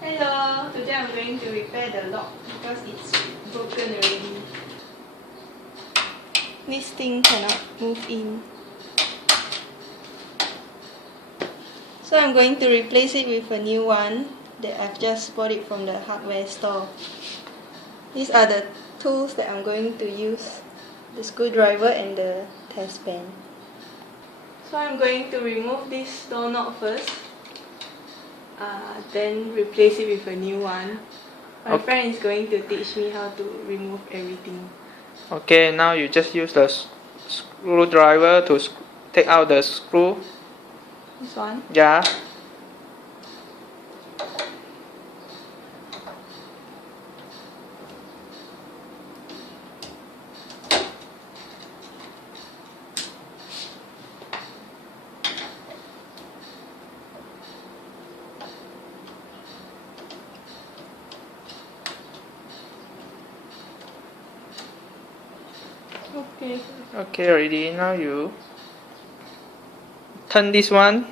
Hello, today I'm going to repair the lock because it's broken already. This thing cannot move in. So I'm going to replace it with a new one that I've just bought it from the hardware store. These are the tools that I'm going to use, the screwdriver and the test pen. So I'm going to remove this door knob first. Then replace it with a new one. My friend is going to teach me how to remove everything. Okay, now you just use the screwdriver to take out the screw. This one? Yeah. Okay. Okay, already. Now you turn this one.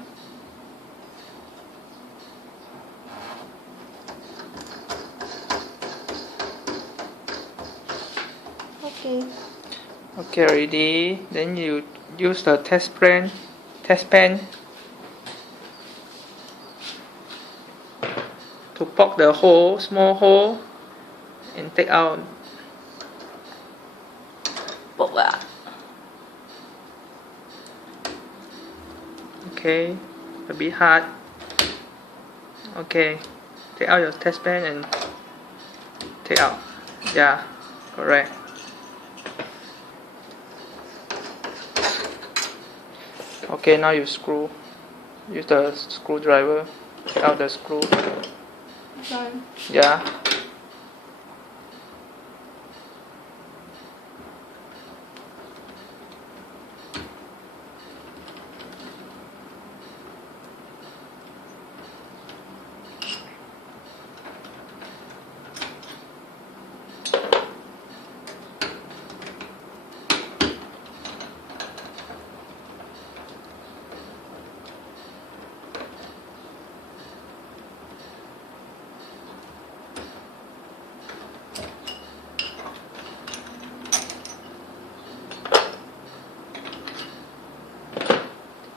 Okay. Okay, already. Then you use the test pen to poke the hole, small hole, and take out. Okay, a bit hard. Okay, take out your test pen and take out. Yeah, correct. Okay, now you screw. Use the screwdriver. Take out the screw. This one? Yeah.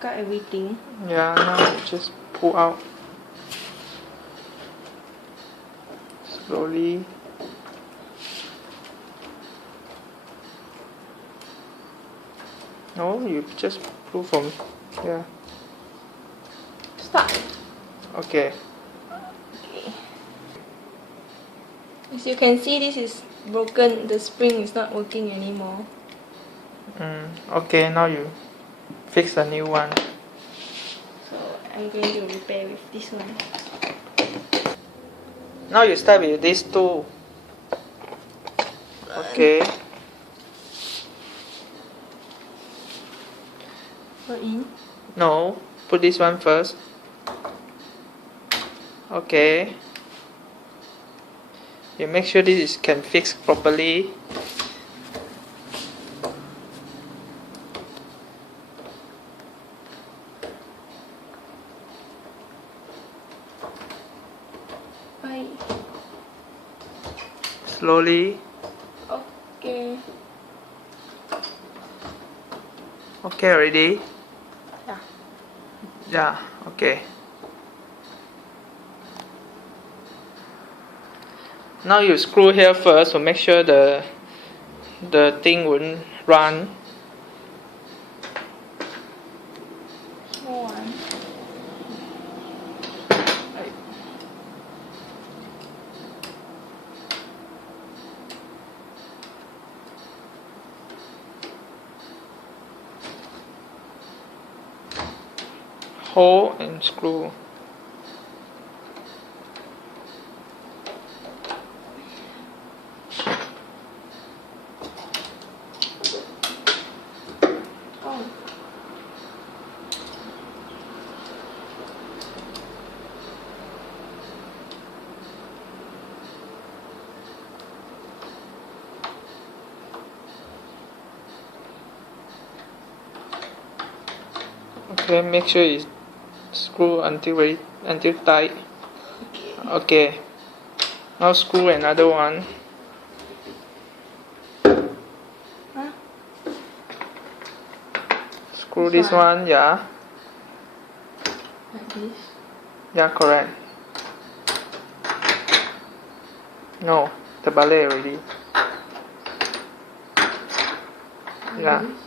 Cut everything. Yeah, now you just pull out. Slowly. No, you just pull from here. Stop. Okay. As you can see, this is broken. The spring is not working anymore. Okay, now you fix a new one. So I'm going to repair with this one. Now you start with these two. Okay. Put in. No, put this one first. Okay. You make sure this can fix properly. Bye. Slowly. Okay. Okay, already? Yeah. Yeah, okay. Now you screw here first to make sure the thing wouldn't run. Small one. Hole and screw. Oh. Okay, make sure you screw until tight. Okay. Okay. Now screw another one. Huh? Screw this one, yeah. Like this? Yeah, correct. No, the ballet already. Like Yeah. this?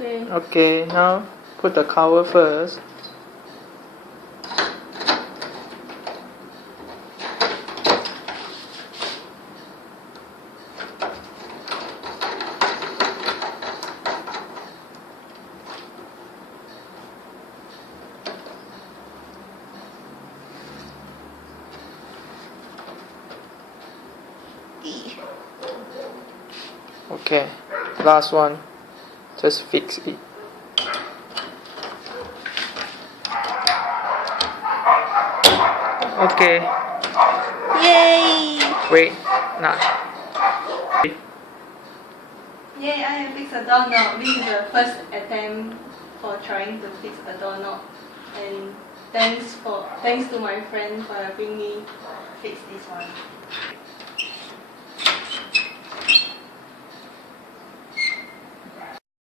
Okay. Okay, now put the cover first. Okay, last one. Just fix it. Okay, Yay! wait, nah. Yay, I have fixed a doorknob. This is the first attempt for trying to fix a doorknob. And thanks to my friend for helping me fix this one.